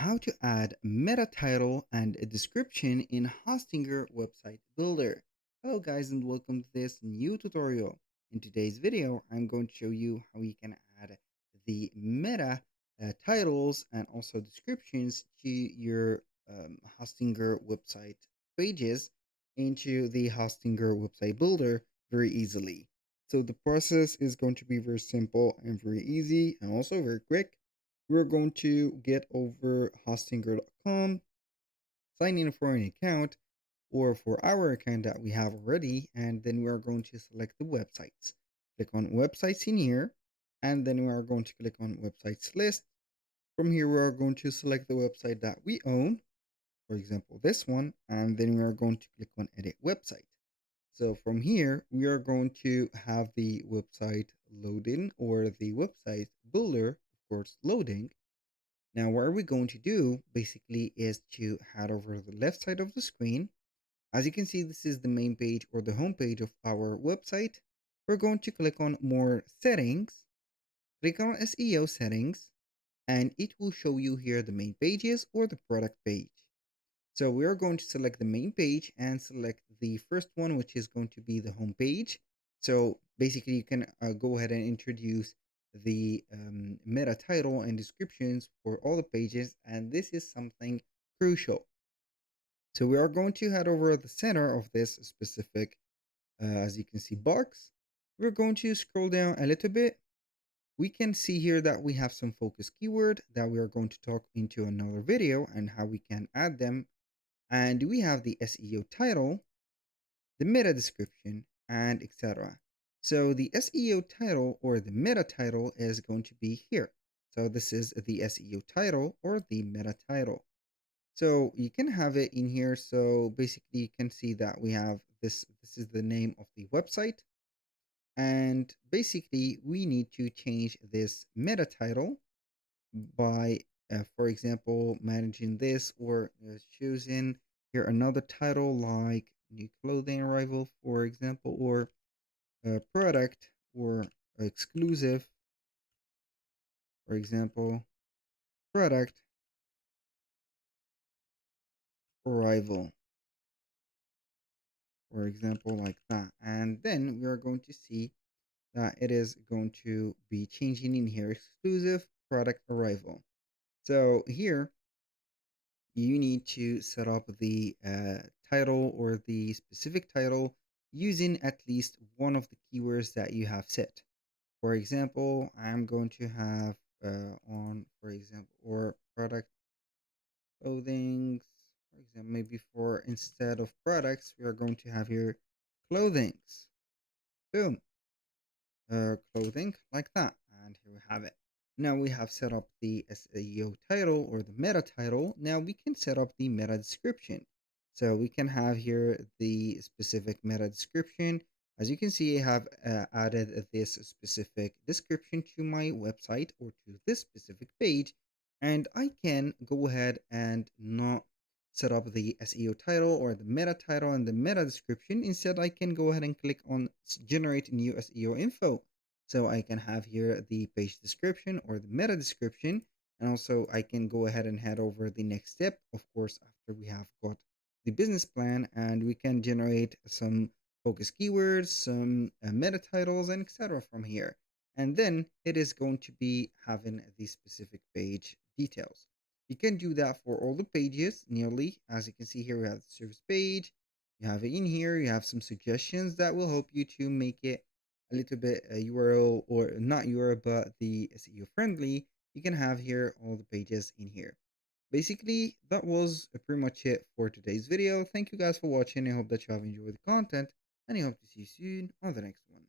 how to add meta title and a description in Hostinger Website Builder. Hello guys and welcome to this new tutorial. In today's video, I'm going to show you how you can add the meta titles and also descriptions to your Hostinger website pages into the Hostinger Website Builder very easily. So the process is going to be very simple and very easy and also very quick. We're going to get over hostinger.com, sign in for an account or for our account that we have already, and then we are going to select the websites. Click on websites in here, and then we are going to click on websites list. From here, we are going to select the website that we own, for example, this one, and then we are going to click on edit website. So from here, we are going to have the website loading or the website builder, of course, loading. Now, what are we going to do basically is to head over to the left side of the screen. As you can see, this is the main page or the home page of our website. We're going to click on more settings, click on SEO settings, and it will show you here the main pages or the product page. So we are going to select the main page and select the first one, which is going to be the home page. So basically you can go ahead and introduce the meta title and descriptions for all the pages. And this is something crucial. So we are going to head over the center of this specific, as you can see, box. We're going to scroll down a little bit. We can see here that we have some focus keyword that we are going to talk into another video and how we can add them. And we have the SEO title, the meta description, and etc. So the SEO title or the meta title is going to be here. So this is the SEO title or the meta title. So you can have it in here. So basically you can see that we have this. This is the name of the website. And basically we need to change this meta title by, for example, managing this or choosing here another title like new clothing arrival, for example, or product or exclusive, for example, product arrival, for example, like that. And then we are going to see that it is going to be changing in here exclusive product arrival. So here you need to set up the title or the specific title using at least one of the keywords that you have set. For example, I'm going to have on, for example, or product clothing, for example, maybe for instead of products, we are going to have here clothings. Boom. Clothing like that. And here we have it. Now we have set up the SEO title or the meta title. Now we can set up the meta description. So we can have here the specific meta description. As you can see, I have added this specific description to my website or to this specific page. And I can go ahead and not set up the SEO title or the meta title and the meta description. Instead, I can go ahead and click on generate new SEO info. So I can have here the page description or the meta description. And also I can go ahead and head over the next step, of course, after we have got the business plan, and we can generate some focus keywords, some meta titles, and etc. from here. And then it is going to be having the specific page details. You can do that for all the pages nearly. As you can see here, we have the service page. You have it in here. You have some suggestions that will help you to make it a little bit URL or not URL, but the SEO friendly. You can have here all the pages in here. Basically, that was pretty much it for today's video. Thank you guys for watching. I hope that you have enjoyed the content, and I hope to see you soon on the next one.